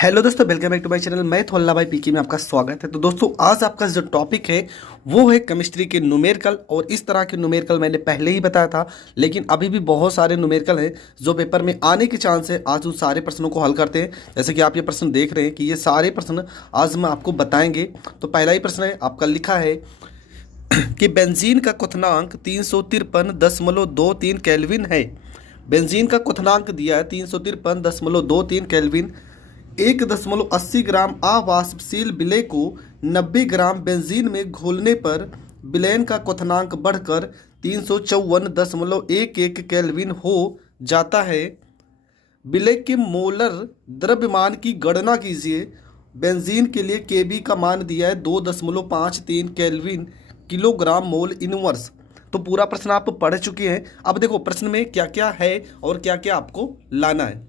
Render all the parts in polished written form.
Hello दोस्तों, welcome back to my channel. मैं थोल्ला भाई पीके में आपका स्वागत है। तो दोस्तों, आज आपका जो टॉपिक है वो है केमिस्ट्री के न्यूमेरिकल। और इस तरह के न्यूमेरिकल मैंने पहले ही बताया था, लेकिन अभी भी बहुत सारे न्यूमेरिकल हैं जो पेपर में आने के चांस है। आज उन सारे प्रश्नों को हल करते हैं। जैसे कि आप ये प्रश्न देख रहे हैं कि ये सारे प्रश्न आज हम आपको बताएंगे। तो पहला ही प्रश्न है आपका, लिखा है कि बेंजीन का क्वथनांक 353.23 केल्विन है। बेंजीन का क्वथनांक दिया है 353.23 केल्विन। 1.80 ग्राम अवाष्पशील विलय को 90 ग्राम बेंजीन में घोलने पर विलयन का क्वथनांक बढ़कर 354.11 केल्विन हो जाता है। विलय के मोलर द्रव्यमान की गणना कीजिए। बेंजीन के लिए केबी का मान दिया है 2.53 केल्विन किलोग्राम मोल इनवर्स। तो पूरा प्रश्न आप पढ़ चुके हैं। अब देखो प्रश्न में क्या क्या है और क्या क्या आपको लाना है।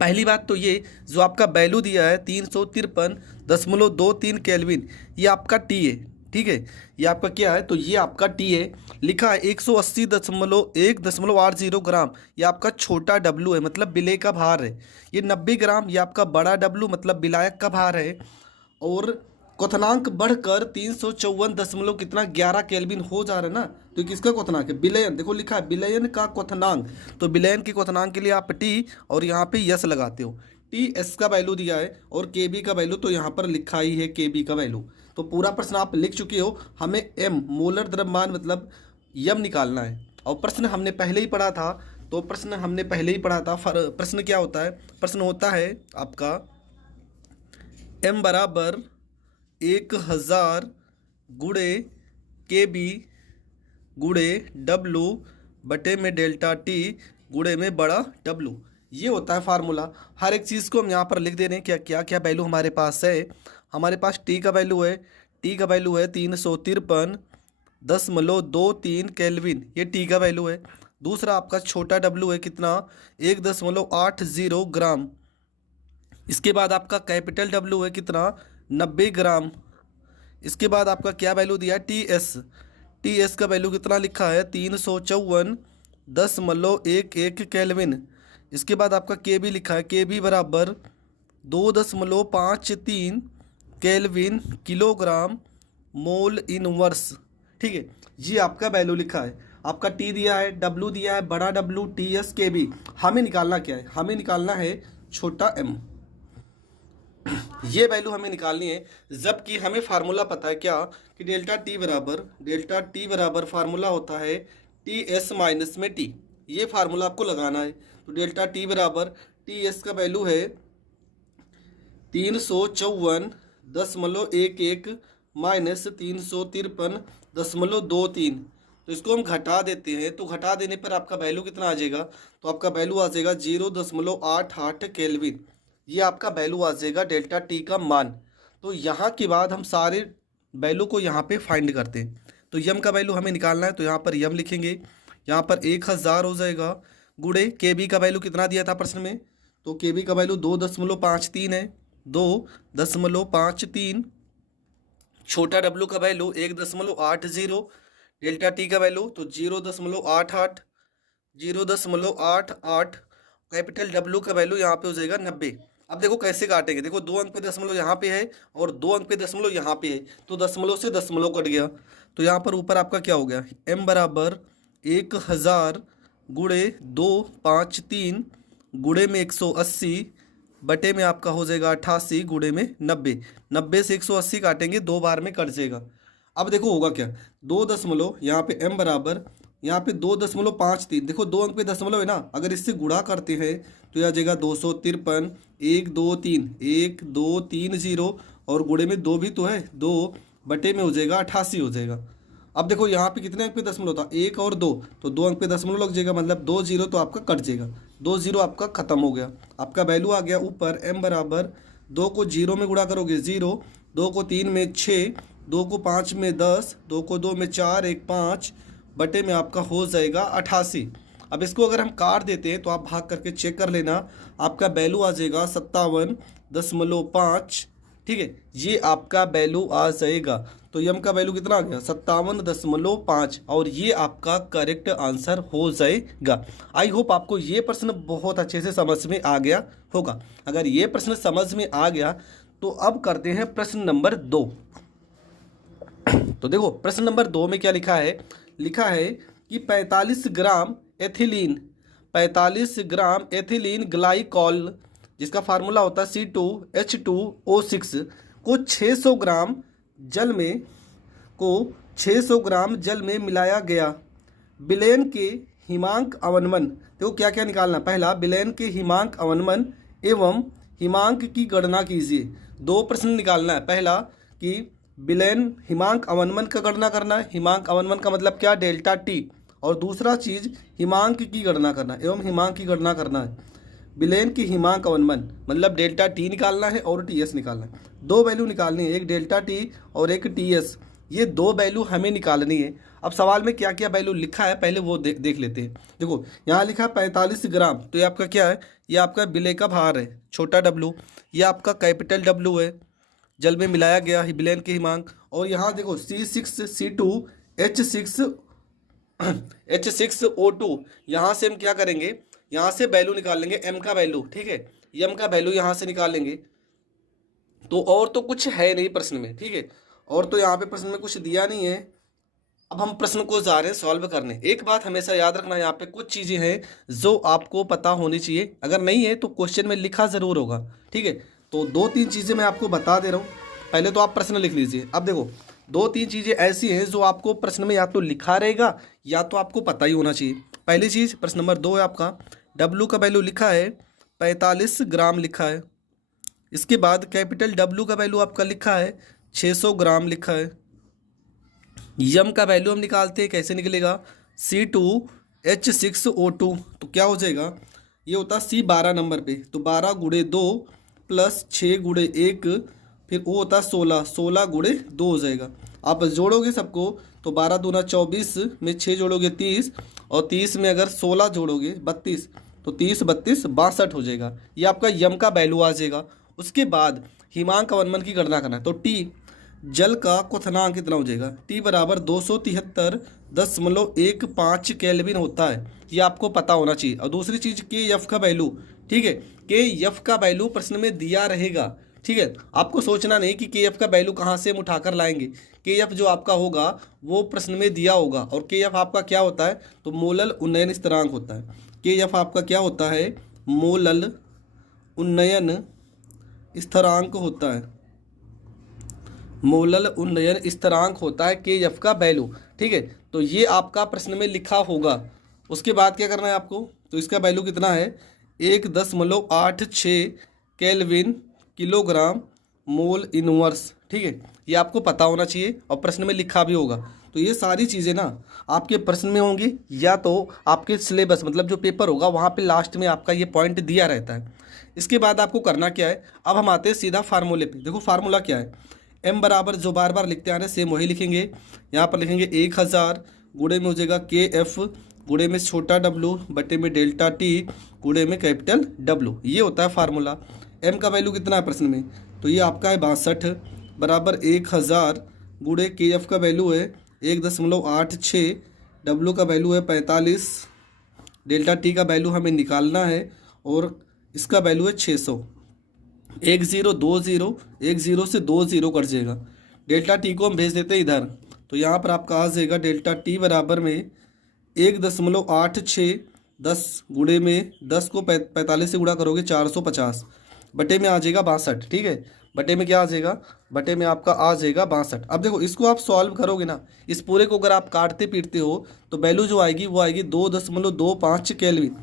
पहली बात तो ये जो आपका वैल्यू दिया है 353.23 केल्विन, ये आपका टी है। ठीक है, ये आपका क्या है, तो ये आपका टी है। लिखा है 180.1.80 ग्राम, ये आपका छोटा डब्लू है, मतलब विलय का भार है। ये 90 ग्राम, ये आपका बड़ा डब्लू, मतलब विलायक का भार है। और क्वथनांक बढ़कर 354 दशमलव कितना 11 केल्विन हो जा रहा है ना। तो किसका क्वथनांक है? विलयन। देखो लिखा है विलयन का क्वथनांक। तो विलयन के क्वथनांक के लिए आप टी और यहाँ पे यस लगाते हो। टी एस का वैल्यू दिया है और के बी का वैल्यू तो यहाँ पर लिखा ही है के बी का वैल्यू। तो पूरा प्रश्न आप लिख चुके हो। हमें एम मोलर द्रव्यमान मतलब यम निकालना है। और प्रश्न हमने पहले ही पढ़ा था। तो प्रश्न हमने पहले ही पढ़ा था। प्रश्न क्या होता है? प्रश्न होता है आपका एम बराबर 1000 गुणे के बी गुणे डब्लू बटे में डेल्टा टी गुणे में बड़ा डब्लू। ये होता है फार्मूला। हर एक चीज़ को हम यहाँ पर लिख दे रहे हैं। क्या क्या क्या वैल्यू हमारे पास है? हमारे पास टी का वैल्यू है। टी का वैल्यू है 353.23 केल्विन, ये टी का वैल्यू है। दूसरा आपका छोटा डब्लू है कितना? 1.80 ग्राम। इसके बाद आपका कैपिटल डब्लू है कितना? 90 ग्राम। इसके बाद आपका क्या वैल्यू दिया है? T S. टी एस का वैल्यू कितना लिखा है? 354.11 केल्विन। इसके बाद आपका के बी लिखा है। के बी बराबर 2.53 केल्विन किलोग्राम मोल इनवर्स। ठीक है, ये आपका वैल्यू लिखा है। आपका टी दिया है, डब्लू दिया है, बड़ा डब्लू, टी एस, के बी। हमें निकालना क्या है? हमें निकालना है छोटा एम। ये वैल्यू हमें निकालनी है, जबकि हमें फार्मूला पता है क्या कि डेल्टा टी बराबर फार्मूला होता है टी एस माइनस में टी। ये फार्मूला आपको लगाना है। तो डेल्टा टी बराबर टी एस का वैल्यू है 354.11 माइनस 353.23। तो इसको हम घटा देते हैं। तो घटा देने पर आपका वैल्यू कितना आ जाएगा? तो आपका वैल्यू आ जाएगा 0.88 केल्विन। ये आपका वैल्यू आ जाएगा डेल्टा टी का मान। तो यहाँ के बाद हम सारे वैल्यू को यहाँ पे फाइंड करते हैं। तो यम का वैल्यू हमें निकालना है। तो यहाँ पर यम लिखेंगे, यहाँ पर 1000 हो जाएगा गुणे के बी का वैल्यू कितना दिया था प्रश्न में? तो के बी का वैल्यू 2.53 है, 2.53। छोटा डब्लू का वैल्यू 1.80। डेल्टा टी का वैल्यू तो 0.88। कैपिटल डब्लू का वैल्यू यहाँ पे हो जाएगा 90। अब देखो कैसे काटेंगे। देखो 2 अंक पे दशमलव यहाँ पे है और 2 अंक पे दशमलव यहाँ पे है, तो दशमलव से दशमलव कट गया। तो यहाँ पर ऊपर आपका क्या हो गया? m बराबर 1000 गुणे 253 गुणे में 180 बटे में आपका हो जाएगा 88 गुणे में 90। 90 से 180 काटेंगे, 2 बार में कट जाएगा। अब देखो होगा क्या? 2 दशमलव यहाँ पे m बराबर, यहाँ पे 2.53। देखो 2 अंक पे दशमलव है ना, अगर इससे गुणा करते हैं तो यह आ जाएगा 253 123 और गुणे में 2 भी तो है, 2 बटे में हो जाएगा 88 हो जाएगा। अब देखो यहाँ पे कितने अंक पे दशमलव था? 1 और 2, तो 2 अंक पे दशमलव लग जाएगा, मतलब 2 0 तो आपका कट जाएगा। 2 0 आपका खत्म हो गया। आपका वैल्यू आ गया ऊपर m बराबर 2 को 0 में गुणा करोगे 0, 2 को 3 में 6, 2 को 5 में 10, 2 को 2 में 4, 1 5 बटे में आपका हो जाएगा 88। अब इसको अगर हम काट देते हैं तो आप भाग करके चेक कर लेना, आपका वैल्यू आ जाएगा 57.5। ठीक है, ये आपका वैल्यू आ जाएगा। तो यम का वैल्यू कितना आ गया 57.5 और ये आपका करेक्ट आंसर हो जाएगा। आई होप आपको ये प्रश्न बहुत अच्छे से समझ में आ गया होगा। अगर ये प्रश्न समझ में आ गया तो अब करते हैं प्रश्न नंबर 2। तो देखो प्रश्न नंबर 2 में क्या लिखा है कि 45 ग्राम एथिलीन ग्लाइकॉल जिसका फार्मूला होता है C2H2O6 को 600 ग्राम जल में मिलाया गया। विलयन के हिमांक अवनमन, देखो क्या क्या निकालना। पहला, विलयन के हिमांक अवनमन एवं हिमांक की गणना कीजिए। 2 प्रश्न निकालना है। पहला कि विलयन हिमांक अवनमन का गणना करना है। हिमांक अवनमन का मतलब क्या, डेल्टा टी। और दूसरा चीज हिमांक की गणना करना एवं हिमांक की गणना करना है। विलयन की हिमांक अवनमन मतलब डेल्टा टी निकालना है और टी एस निकालना है। 2 वैल्यू निकालनी है, एक डेल्टा टी और एक टी एस। ये 2 वैल्यू हमें निकालनी है। अब सवाल में क्या क्या वैल्यू लिखा है पहले वो देख लेते हैं। देखो यहाँ लिखा 45 ग्राम, तो ये आपका क्या है, ये आपका विलय का भार है, छोटा डब्लू। ये आपका कैपिटल डब्लू है, जल में मिलाया गया विलयन के हिमांक। और यहाँ देखो C6H6O2, यहाँ से हम क्या करेंगे, यहाँ से वैल्यू निकाल लेंगे एम का वैल्यू। ठीक है, एम का वैल्यू यहाँ से निकाल लेंगे। तो और तो कुछ है नहीं प्रश्न में। ठीक है, और तो यहाँ पे प्रश्न में कुछ दिया नहीं है। अब हम प्रश्न को जा रहे हैं सॉल्व करने। एक बात हमेशा याद रखना, यहाँ पे कुछ चीज़ें हैं जो आपको पता होनी चाहिए। अगर नहीं है तो क्वेश्चन में लिखा ज़रूर होगा। ठीक है, तो 2-3 चीज़ें मैं आपको बता दे रहा हूँ। पहले तो आप प्रश्न लिख लीजिए। अब देखो 2-3 चीज़ें ऐसी हैं जो आपको प्रश्न में या तो लिखा रहेगा या तो आपको पता ही होना चाहिए। पहली चीज़, प्रश्न नंबर 2 है आपका, डब्लू का वैल्यू लिखा है 45 ग्राम लिखा है। इसके बाद कैपिटल डब्लू का वैल्यू आपका लिखा है 600 ग्राम लिखा है। यम का वैल्यू हम निकालते हैं, कैसे निकलेगा, C2H6O2। तो क्या हो जाएगा, ये होता है C12 नंबर पे, तो 12 × 2 प्लस 6 × 1, फिर वो होता है 16 × 2 हो जाएगा। आप जोड़ोगे सबको तो 12 दूना 24 में 6 जोड़ोगे 30 और 30 में अगर 16 जोड़ोगे 32, तो 30 32 62 हो जाएगा। ये आपका यम का वैल्यू आ जाएगा। उसके बाद हिमांक अवनमन की गणना करना है, तो टी जल का क्वथनांक कितना हो जाएगा, टी बराबर 273.15 केल्विन होता है। ये आपको पता होना चाहिए। और दूसरी चीज़ के एफ का वैल्यू, ठीक है, के एफ का वैल्यू प्रश्न में दिया रहेगा। ठीक है, आपको सोचना नहीं कि के एफ का वैल्यू कहाँ से हम उठाकर लाएंगे। के एफ जो आपका होगा वो प्रश्न में दिया होगा। और के एफ आपका क्या होता है, तो मोलल उन्नयन स्थिरांक होता है। के एफ आपका क्या होता है, मोलल उन्नयन स्थिरांक होता है। मोलल उन्नयन स्थिरांक होता है के एफ का वैल्यू। ठीक है, तो ये आपका प्रश्न में लिखा होगा। उसके बाद क्या करना है आपको, तो इसका वैल्यू कितना है 1.86 केल्विन किलोग्राम मोल इनवर्स। ठीक है, ये आपको पता होना चाहिए और प्रश्न में लिखा भी होगा। तो ये सारी चीज़ें ना आपके प्रश्न में होंगी या तो आपके सिलेबस मतलब जो पेपर होगा वहाँ पे लास्ट में आपका ये पॉइंट दिया रहता है। इसके बाद आपको करना क्या है, अब हम आते हैं सीधा फार्मूले पे। देखो फार्मूला क्या है, m बराबर जो बार बार लिखते आ रहे हैं सेम वही लिखेंगे। यहाँ पर लिखेंगे 1000 गुणे में हो जाएगा के एफ गुणे में छोटा डब्लू बटे में डेल्टा टी गुणे में कैपिटल डब्लू। ये होता है फार्मूला। m का वैल्यू कितना है प्रश्न में, तो ये आपका है 62 बराबर 1000 गुणे के एफ का वैल्यू है 1.86, डब्लू का वैल्यू है 45, डेल्टा टी का वैल्यू हमें निकालना है और इसका वैल्यू है 600। 1 0 2 0, 1 0 से 2 0 कट जाएगा। डेल्टा टी को हम भेज देते हैं इधर, तो यहाँ पर आपका आ जाएगा डेल्टा टी बराबर में 1.86, 10 गुणे में 10 को 45 से गुणा करोगे 450 बटे में आ जाएगा 62। ठीक है, बटे में क्या आ जाएगा, बटे में आपका आ जाएगा 62। अब देखो इसको आप सॉल्व करोगे ना, इस पूरे को अगर आप काटते पीटते हो तो वैल्यू जो आएगी वो आएगी 2.25 केल्विन।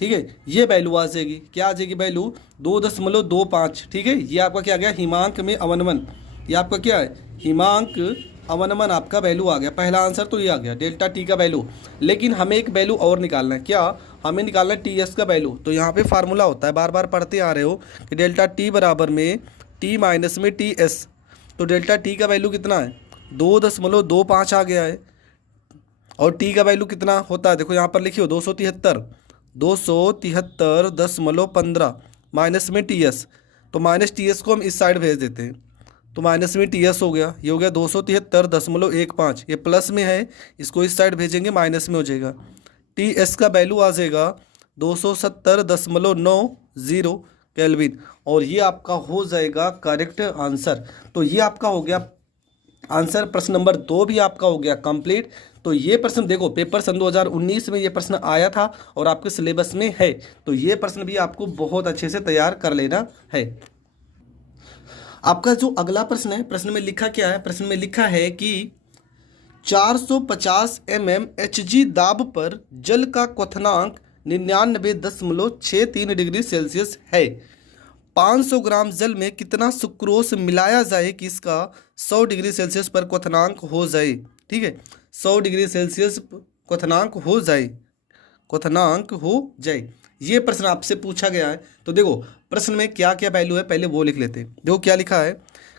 ठीक है, ये वैल्यू आ जाएगी, क्या आ जाएगी वैल्यू 2.25। ठीक है, ये आपका क्या आ गया हिमांक में अवनमन। ये आपका क्या है, हिमांक अवनमन आपका वैल्यू आ गया। पहला आंसर तो ये आ गया डेल्टा टी का वैल्यू। लेकिन हमें एक वैल्यू और निकालना है, क्या, हमें निकालना है टी एस का वैल्यू। तो यहाँ पे फार्मूला होता है, बार बार पढ़ते आ रहे हो कि डेल्टा टी बराबर में टी माइनस में टी एस। तो डेल्टा टी का वैल्यू कितना है 2.25 आ गया है। और टी का वैल्यू कितना होता है, देखो यहाँ पर लिखियो 273.15 माइनस में टी एस। तो माइनस टी एस को हम इस साइड भेज देते हैं। तो माइनस में टी एस हो गया, ये हो गया 273.15, ये प्लस में है, इसको इस साइड भेजेंगे माइनस में हो जाएगा। टी एस का वैल्यू आ जाएगा 270.90 केल्विन, और ये आपका हो जाएगा करेक्ट आंसर। तो ये आपका हो गया आंसर। प्रश्न नंबर 2 भी आपका हो गया कंप्लीट। तो ये प्रश्न देखो पेपर सन 2019 में ये प्रश्न आया था और आपके सिलेबस में है, तो ये प्रश्न भी आपको बहुत अच्छे से तैयार कर लेना है। आपका जो अगला प्रश्न है, प्रश्न में लिखा क्या है, प्रश्न में लिखा है कि 450 mmHg दाब पर जल का क्वथनांक 99.63 डिग्री सेल्सियस है। 500 ग्राम जल में कितना सुक्रोस मिलाया जाए कि इसका 100 डिग्री सेल्सियस पर क्वथनांक हो जाए। ठीक है, 100 डिग्री सेल्सियस क्वथनांक हो जाए, ये प्रश्न आपसे पूछा गया है। तो देखो प्रश्न में क्या क्या वैल्यू है पहले वो लिख लेते हैं। देखो क्या लिखा है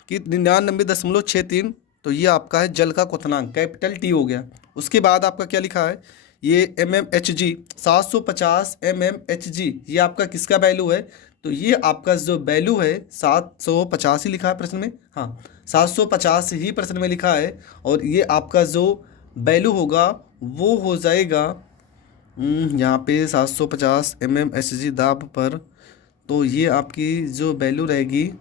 कि 99.63, तो ये आपका है जल का क्वथनांक, कैपिटल टी हो गया। उसके बाद आपका क्या लिखा है, ये mmHg 750 mmHg, ये आपका किसका वैल्यू है, तो ये आपका जो वैल्यू है 750 ही लिखा है प्रश्न में, हाँ 750 ही प्रश्न में लिखा है। और ये आपका जो वैल्यू होगा वो हो जाएगा यहाँ पे 750 mmHg दाब पर, तो ये आपकी जो वैल्यू रहेगी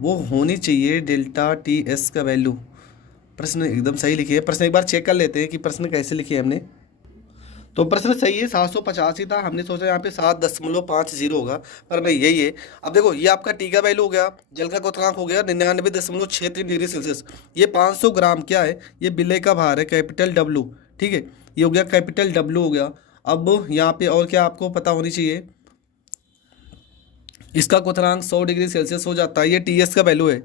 वो होनी चाहिए डेल्टा टी एस का वैल्यू। प्रश्न एकदम सही लिखी है। प्रश्न एक बार चेक कर लेते हैं कि प्रश्न कैसे लिखे हमने। तो प्रश्न सही है, 750 ही था, हमने सोचा यहाँ पे 7.50 होगा, पर भाई यही है। अब देखो ये आपका टी का वैल्यू हो गया, जल का क्वथनांक हो गया 99.63 डिग्री सेल्सियस। ये 500 ग्राम क्या है, ये विलेय का भार है, कैपिटल डब्लू। ठीक है, ये हो गया कैपिटल डब्लू हो गया। अब यहाँ पे और क्या आपको पता होनी चाहिए, इसका क्वथनांक 100 डिग्री सेल्सियस हो जाता है। ये टी एस का वैल्यू है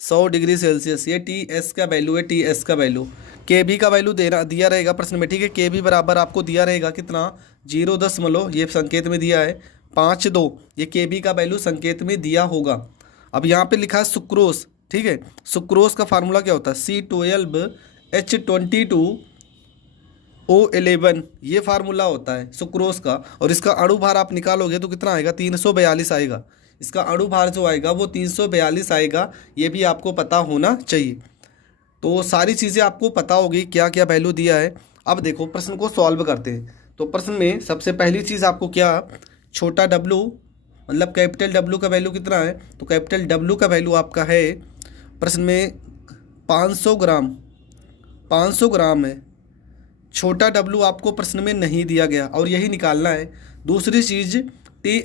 100 डिग्री सेल्सियस, ये टी एस का वैल्यू है, टी एस का वैल्यू। के बी का वैल्यू दिया रहेगा प्रश्न में। ठीक है, के बी बराबर आपको दिया रहेगा कितना, 0 ये संकेत में दिया है 5.2, ये के बी का वैल्यू संकेत में दिया होगा। अब यहाँ पे लिखा है सुक्रोस। ठीक है, सुक्रोस का फार्मूला क्या होता है, C12H22O11, ये फार्मूला होता है सुक्रोस का। और इसका अणु भार आप निकालोगे तो कितना आएगा, 342 आएगा। इसका अणु भार जो आएगा वो 342 आएगा, ये भी आपको पता होना चाहिए। तो सारी चीज़ें आपको पता होगी क्या क्या वैल्यू दिया है। अब देखो प्रश्न को सॉल्व करते हैं। तो प्रश्न में सबसे पहली चीज़ आपको क्या, छोटा डब्लू मतलब कैपिटल डब्लू का वैल्यू कितना है, तो कैपिटल डब्लू का वैल्यू आपका है प्रश्न में 500 ग्राम है। छोटा डब्लू आपको प्रश्न में नहीं दिया गया और यही निकालना है। दूसरी चीज़ टी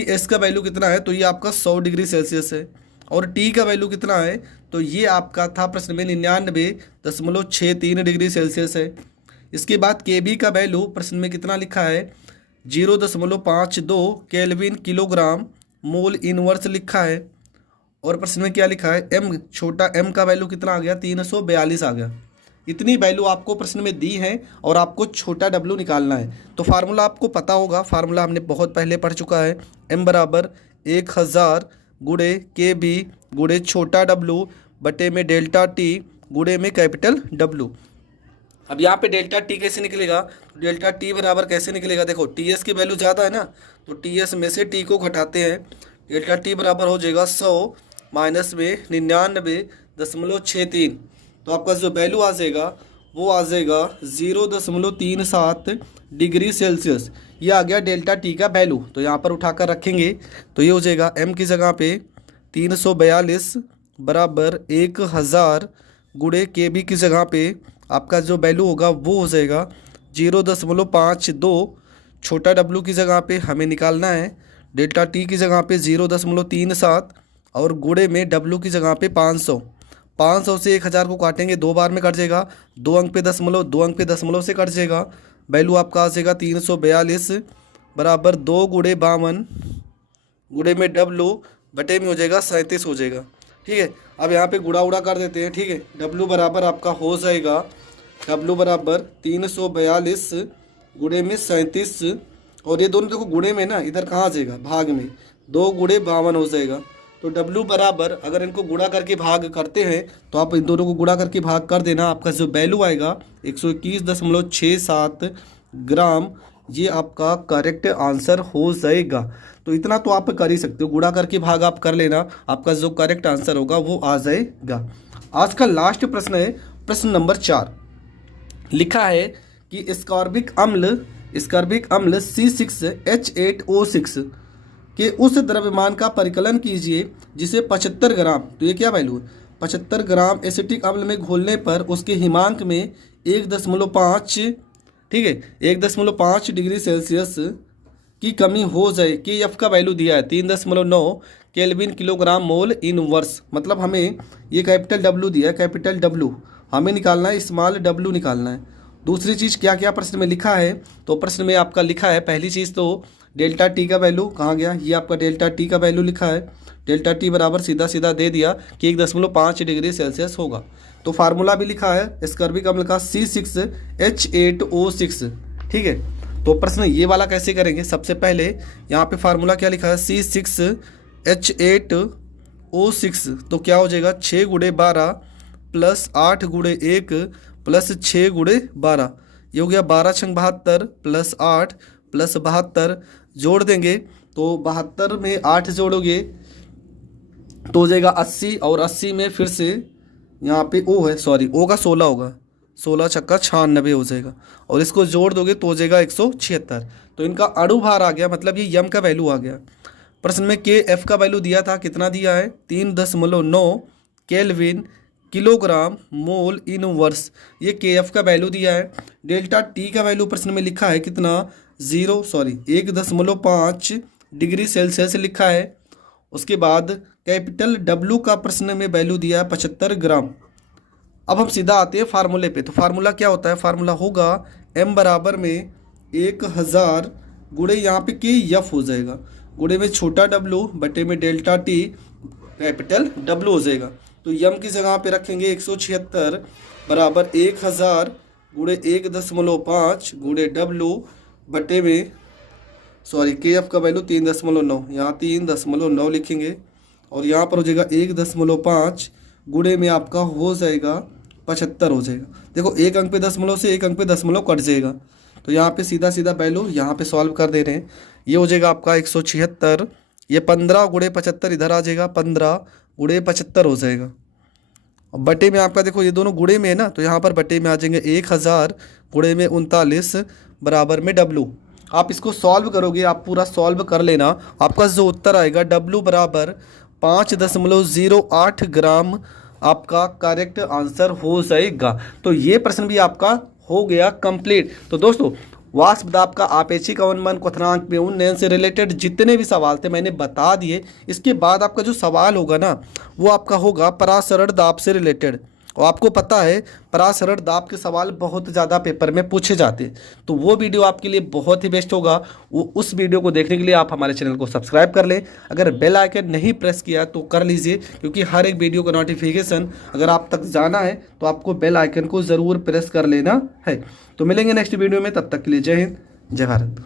एस का वैल्यू कितना है, तो ये आपका 100 डिग्री सेल्सियस है। और टी का वैल्यू कितना है, तो ये आपका था प्रश्न में 99.63 डिग्री सेल्सियस है। इसके बाद के बी का वैल्यू प्रश्न में कितना लिखा है, 0.52 केल्विन किलोग्राम मोल इनवर्स लिखा है। और प्रश्न में क्या लिखा है, एम छोटा एम का वैल्यू कितना आ गया, 342 आ गया। इतनी वैल्यू आपको प्रश्न में दी है और आपको छोटा डब्लू निकालना है। तो फार्मूला आपको पता होगा, फार्मूला हमने बहुत पहले पढ़ चुका है, m बराबर 1000 गुणे के बी गुणे छोटा डब्लू बटे में डेल्टा टी गुणे में कैपिटल डब्लू। अब यहाँ पे डेल्टा टी कैसे निकलेगा, तो डेल्टा टी बराबर कैसे निकलेगा, देखो टी एस की वैल्यू ज़्यादा है ना, तो टी एस में से टी को घटाते हैं, डेल्टा टी बराबर हो जाएगा 100 माइनस में 99.63। तो आपका जो वैल्यू आ जाएगा वो आ जाएगा 0.37 डिग्री सेल्सियस। ये आ गया डेल्टा टी का वैल्यू। तो यहाँ पर उठाकर रखेंगे तो ये हो जाएगा m की जगह पे 342 बराबर 1000 गुणे के बी की जगह पे आपका जो वैल्यू होगा वो हो जाएगा 0.52। छोटा डब्लू की जगह पे हमें निकालना है, डेल्टा टी की जगह पे 0.37 और गुणे में डब्लू की जगह पे 500 से 1000 को काटेंगे, 2 बार में कट जाएगा, 2 अंक पे दशमलव से कट जाएगा। वैल्यू आपका आ जाएगा 342 बराबर 2 गुणे 52 गुणे में डब्लू बटे में हो जाएगा 37 हो जाएगा। ठीक है, अब यहाँ पे गुणा उड़ा कर देते हैं। ठीक है, डब्लू बराबर आपका हो जाएगा, डब्लू बराबर 342 गुणे में 37, और ये दोनों देखो गुणे में ना, इधर कहाँ आ जाएगा भाग में, 2 गुणे 52 हो जाएगा। तो W बराबर अगर इनको गुणा करके भाग करते हैं तो आप इन दोनों को गुणा करके भाग कर देना, आपका जो वैल्यू आएगा 121.67 ग्राम, ये आपका करेक्ट आंसर हो जाएगा। तो इतना तो आप कर ही सकते हो, गुणा करके भाग आप कर लेना, आपका जो करेक्ट आंसर होगा वो आ जाएगा। आज का लास्ट प्रश्न है प्रश्न नंबर 4। लिखा है कि स्कॉर्बिक अम्ल C6H8O6 के उस द्रव्यमान का परिकलन कीजिए जिसे 75 ग्राम, तो ये क्या वैल्यू है, 75 ग्राम एसिटिक अम्ल में घोलने पर उसके हिमांक में 1.5, ठीक है, 1.5 डिग्री सेल्सियस की कमी हो जाए। कि एफ का वैल्यू दिया है 3.9 केल्विन किलोग्राम मोल इनवर्स। मतलब हमें ये कैपिटल डब्ल्यू दिया है, कैपिटल डब्ल्यू हमें निकालना है, स्मॉल डब्ल्यू निकालना है। दूसरी चीज़ क्या क्या प्रश्न में लिखा है, तो प्रश्न में आपका लिखा है पहली चीज़ तो डेल्टा टी का वैल्यू कहाँ गया, ये आपका डेल्टा टी का वैल्यू लिखा है। डेल्टा टी बराबर सीधा सीधा दे दिया कि 1.5 डिग्री सेल्सियस होगा। तो फार्मूला भी लिखा है स्कॉर्बिक अम्ल का C6H8O6, ठीक है। तो प्रश्न ये वाला कैसे करेंगे, सबसे पहले यहाँ पे फार्मूला क्या लिखा है C6H8O6, तो क्या हो जाएगा 6 × 12 प्लस 8 × 1 प्लस 6 × 12, ये हो गया 12 × 72 प्लस 8 प्लस 72, जोड़ देंगे तो 72 में 8 जोड़ोगे तो हो जाएगा 80, और 80 में फिर से यहाँ पे ओ है, सॉरी ओ का 16 होगा, 16 छक्का 96 हो जाएगा, और इसको जोड़ दोगे तो हो जाएगा 176। तो इनका अणुभार आ गया, मतलब ये यम का वैल्यू आ गया। प्रश्न में के एफ का वैल्यू दिया था, कितना दिया है 3.9 केल्विन किलोग्राम मोल इनवर्स, ये के एफ का वैल्यू दिया है। डेल्टा टी का वैल्यू प्रश्न में लिखा है कितना 1.5 डिग्री सेल्सियस लिखा है। उसके बाद कैपिटल डब्ल्यू का प्रश्न में वैल्यू दिया है 75 ग्राम। अब हम सीधा आते हैं फार्मूले पे। तो फार्मूला क्या होता है, फार्मूला होगा m बराबर में 1000 गुणे यहाँ पे के एफ हो जाएगा, गुणे में छोटा w बटे में डेल्टा टी कैपिटल w हो जाएगा। तो यम की जगह पे रखेंगे 176 बराबर 1000 गुणे 1.5 गुणे w बटे में, सॉरी के एफ का वैल्यू 3.9, यहाँ 3.9 लिखेंगे, और यहाँ पर हो जाएगा 1.5 गुणे में आपका हो जाएगा 75 हो जाएगा। देखो एक अंक पे दशमलव से एक अंक पे दशमलव कट जाएगा, तो यहाँ पे सीधा सीधा वैल्यू यहाँ पे सॉल्व कर दे रहे हैं। ये हो जाएगा आपका 176, ये 15 गुणे 75 इधर आ जाएगा, 15 गुणे 75 हो जाएगा। और बटे में आपका देखो ये दोनों गुणे में है ना, तो यहाँ पर बटे में आ जाएंगे 1000 गुणे में 39 बराबर में w। आप इसको सॉल्व करोगे, आप पूरा सॉल्व कर लेना, आपका जो उत्तर आएगा w बराबर 5.08 ग्राम आपका करेक्ट आंसर हो जाएगा। तो ये प्रश्न भी आपका हो गया कंप्लीट। तो दोस्तों वाष्प दाब का आपेक्षिक अवनमन क्वथनांक में उन्नयन से रिलेटेड जितने भी सवाल थे मैंने बता दिए। इसके बाद आपका जो सवाल होगा ना वो आपका होगा परासरण दाब से रिलेटेड, और आपको पता है परासरण दाब के सवाल बहुत ज़्यादा पेपर में पूछे जाते हैं, तो वो वीडियो आपके लिए बहुत ही बेस्ट होगा। वो उस वीडियो को देखने के लिए आप हमारे चैनल को सब्सक्राइब कर लें। अगर बेल आइकन नहीं प्रेस किया तो कर लीजिए, क्योंकि हर एक वीडियो का नोटिफिकेशन अगर आप तक जाना है तो आपको बेल आइकन को ज़रूर प्रेस कर लेना है। तो मिलेंगे नेक्स्ट वीडियो में, तब तक के लिए जय हिंद जय भारत।